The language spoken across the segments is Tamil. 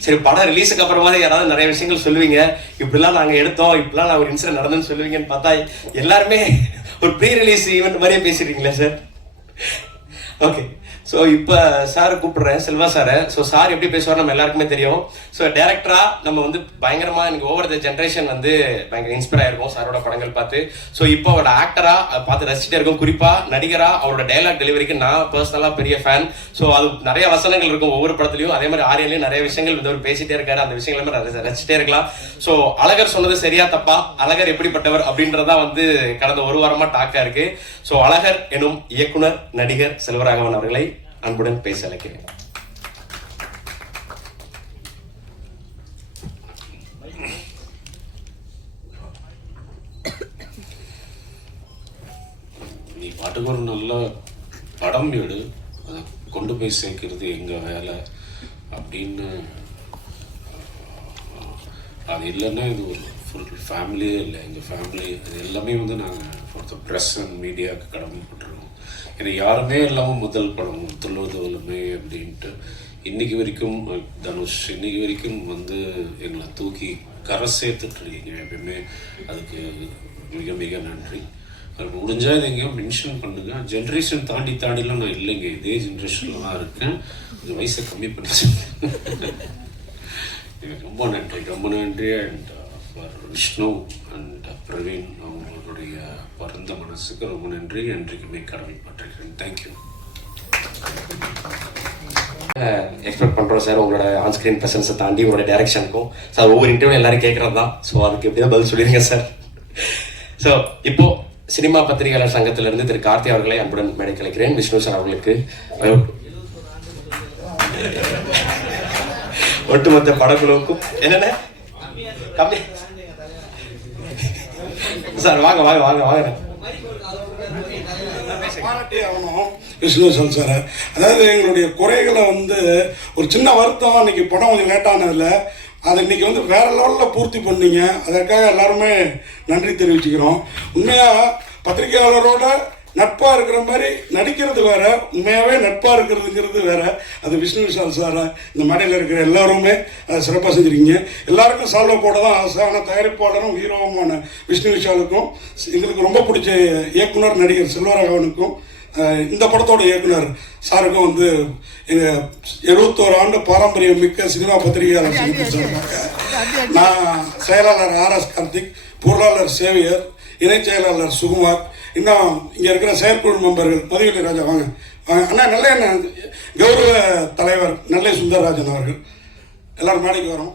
சரி படம் ரிலீஸுக்கு அப்புறமா யாராவது நிறைய விஷயங்கள் சொல்லுவீங்க. இப்படிலாம் நாங்கள் எடுத்தோம் இப்படிலாம் நான் ஒரு இன்சிடென்ட் நடந்துன்னு சொல்லுவீங்கன்னு பார்த்தா எல்லாருமே ஒரு ப்ரீ ரிலீஸ் ஈவெண்ட் மாதிரியே பேசுறீங்களா சார் ஓகே ஸோ இப்போ சார் கூப்பிடுறேன் செல்வா சாரை. ஸோ சார் எப்படி பேசுவார் நம்ம எல்லாருக்குமே தெரியும். ஸோ டேரக்டராக நம்ம வந்து பயங்கரமாக எனக்கு ஓவர் த ஜென்ரேஷன் வந்து பயங்கர இன்ஸ்பயர் ஆயிருக்கும் சாரோட படங்கள் பார்த்து. ஸோ இப்போ அவரோட ஆக்டரா பார்த்து ரசிச்சுட்டே இருக்கும். குறிப்பாக நடிகராக அவரோட டைலாக் டெலிவரிக்கு நான் பர்சனலாக பெரிய ஃபேன் ஸோ அது நிறைய வசனங்கள் இருக்கும் ஒவ்வொரு படத்துலையும். அதே மாதிரி ஆரியன்லையும் நிறைய விஷயங்கள் வந்து அவர் பேசிட்டே இருக்காரு. அந்த விஷயங்கள் எல்லாமே ரசிச்சிட்டே இருக்கலாம். ஸோ அழகர் சொன்னது சரியா தப்பா? அழகர் எப்படிப்பட்டவர் அப்படின்றதா வந்து கடந்த ஒரு வாரமாக டாக்காக இருக்கு. ஸோ அழகர் எனும் இயக்குனர் நடிகர் செல்வராகவன் அவர்களை அன்புடன் பேச அழைக்கிறேன். நீ பாட்டுக்கு ஒரு நல்ல படம் எடு. அதை கொண்டு போய் சேர்க்கிறது எங்கள் வேலை அப்படின்னு அது இல்லைன்னா இது ஒரு ஃபுல் ஃபேமிலியே இல்லை. எங்கள் ஃபேமிலி அது எல்லாமே வந்து நாங்கள் ஃபார் த ப்ரெஸ் அண்ட் மீடியாவுக்கு கடமைப்பட்டிருக்கோம். ஏன்னா யாருமே இல்லாமல் முதல் படம் துள்ளுவதுமே அப்படின்ட்டு இன்னைக்கு வரைக்கும் தனுஷ் இன்னைக்கு வரைக்கும் வந்து எங்களை தூக்கி கரை சேர்த்துட்ருக்கீங்க எப்பயுமே அதுக்கு மிக மிக நன்றி. அது முடிஞ்சால் இதை எங்கேயோ மென்ஷன் பண்ணுங்கள் ஜென்ரேஷன் தாண்டி தாண்டிலாம் நான் இல்லைங்க. இதே ஜென்ரேஷன்லாம் இருக்கேன். கொஞ்சம் வயசை கம்மி பண்ணி ரொம்ப நன்றி. ரொம்ப நன்றி அண்ட் விஷ்ணு அண்ட் பிரவீன் அவங்களுடைய பரந்த மனசுக்கு ரொம்ப நன்றி. என்றைக்குமே கடமைப்பட்டிருக்கிறேன் தேங்க்யூ எக்ஸ்பெக்ட் பண்ணுறோம் சார் உங்களோட ஆன்ஸ்கிரீன் பிரசன்ஸை தாண்டி உங்களோட டேரக்ஷனுக்கும் சார் ஒவ்வொரு இன்டர்வியூ எல்லாரும் கேட்குறது தான் ஸோ அதுக்கு எப்படி பதில் சொல்லிடுங்க சார் ஸோ இப்போ சினிமா பத்திரிகையாளர் சங்கத்திலிருந்து திரு கார்த்தி அவர்களை அன்புடன் மேடை கலைக்கிறேன் விஷ்ணு சார் அவர்களுக்கு ஒட்டுமொத்த படக்குழுவுக்கும் என்னென்ன? கம்மி. சார் வாங்க வாங்க வாங்க வாங்க. விஷ்ணு ஆகணும் சார். அதாவது எங்களுடைய குறைகளை வந்து ஒரு சின்ன வருத்தம் இன்னைக்கு படம் கொஞ்சம் லேட்டானதில் அதை இன்னைக்கு வந்து வேற லெவலில் பூர்த்தி பண்ணீங்க. அதற்காக எல்லாருமே நன்றி தெரிவிச்சுக்கிறோம். உண்மையாக பத்திரிகையாளரோட நட்பா இருக்கிற மாதிரி நடிக்கிறது வேற உண்மையாவே நட்பா இருக்கிறதுங்கிறது வேற. அது விஷ்ணு விஷால் சார் இந்த மேடையில் இருக்கிற எல்லாருமே அதை சிறப்பாக செஞ்சிருக்கீங்க. எல்லாருக்கும் சால்வ போட தான் ஆசை ஆனால் தயாரிப்பாளரும் ஹீரோவுமான விஷ்ணு விஷாலுக்கும் எங்களுக்கு ரொம்ப பிடிச்ச இயக்குனர் நடிகர் செல்வராகவனுக்கும் இந்த படத்தோட இயக்குனர் சாருக்கும் வந்து எங்கள் எழுபத்தோரு ஆண்டு பாரம்பரியம் மிக்க சினிமா பத்திரிகையாளர் நான் செயலாளர் ஆர் எஸ் கார்த்திக் பொருளாளர் சேவியர் இணைச் செயலாளர் சுகுமார். இன்னும் இங்கே இருக்கிற செயற்குழு மெம்பர்கள் மதுவெளி ராஜா வாங்க. வாங்க. அண்ணா நல்ல கௌரவ தலைவர் நல்ல சுந்தரராஜன் அவர்கள். எல்லாரும் மாடிக்கு வரோம்.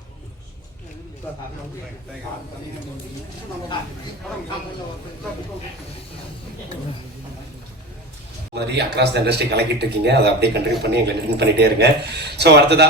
மாதிரி அக்ராஸ் த இண்டஸ்ட்ரி கலக்கிட்டு இருக்கீங்க. அதை அப்படியே கண்டினியூ பண்ணி எங்களை பண்ணிட்டே இருங்க. ஸோ அடுத்ததா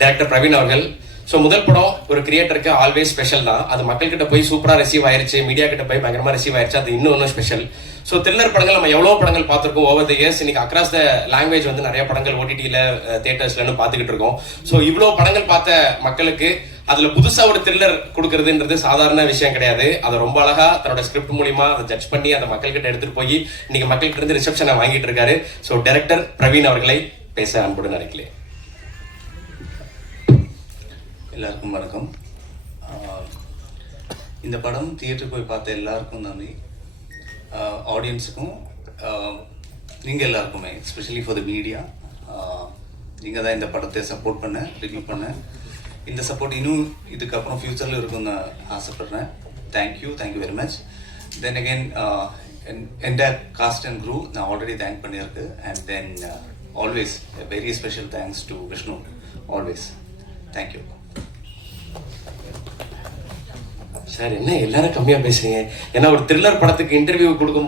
டேரக்டர் பிரவீன் அவர்கள் ஸோ முதல் படம் ஒரு கிரியேட்டருக்கு ஆல்வேஸ் ஸ்பெஷல் தான். அது மக்கள்கிட்ட போய் சூப்பராக ரிசீவ் ஆயிருச்சு மீடியா கிட்ட போய் பயங்கரமாக ரிசீவ் ஆயிருச்சு அது இன்னும் இன்னும் ஸ்பெஷல் ஸோ த்ரில்லர் படங்கள் நம்ம எவ்வளோ படங்கள் பார்த்துருக்கோம். ஓவர் த இயர்ஸ் இன்னைக்கு அக்ராஸ் த லாங்குவேஜ் வந்து நிறைய படங்கள் ஓடிடியில் தேட்டர்ஸ்லன்னு பார்த்துக்கிட்டு இருக்கோம். ஸோ இவ்வளோ படங்கள் பார்த்த மக்களுக்கு அதில் புதுசாக ஒரு த்ரில்லர் கொடுக்கறதுன்றது சாதாரண விஷயம் கிடையாது. அதை ரொம்ப அழகாக தன்னோட ஸ்கிரிப்ட் மூலிமா அதை ஜட்ஜ் பண்ணி அதை மக்கள்கிட்ட எடுத்துட்டு போய் இன்னைக்கு மக்கள்கிட்ட இருந்து ரிசப்ஷனை வாங்கிட்டு இருக்காரு. ஸோ டேரக்டர் பிரவீன் அவர்களை பேச அன்புடன் அழைக்கலே எல்லாருக்கும் வணக்கம். இந்த படம் தியேட்டர் போய் பார்த்த எல்லாருக்கும் நன்றி. ஆடியன்ஸுக்கும் நீங்கள் எல்லாருக்குமே எஸ்பெஷலி ஃபார் த மீடியா நீங்கள் தான் இந்த படத்தை சப்போர்ட் பண்ண ரிவ்யூ பண்ண. இந்த சப்போர்ட் இன்னும் இதுக்கப்புறம் ஃப்யூச்சரில் இருக்கும்னு ஆசைப்பட்றேன். Thank you thank you very much then again entire cast and crew நான் ஆல்ரெடி தேங்க் பண்ணியிருக்கு. And then always very special thanks to Vishnu always thank you sir என்ன எல்லாரும் கம்மியா பேசுறீங்க? ஏன்னா ஒரு த்ரில்லர் படத்துக்கு இன்டர்வியூ கொடுக்கும்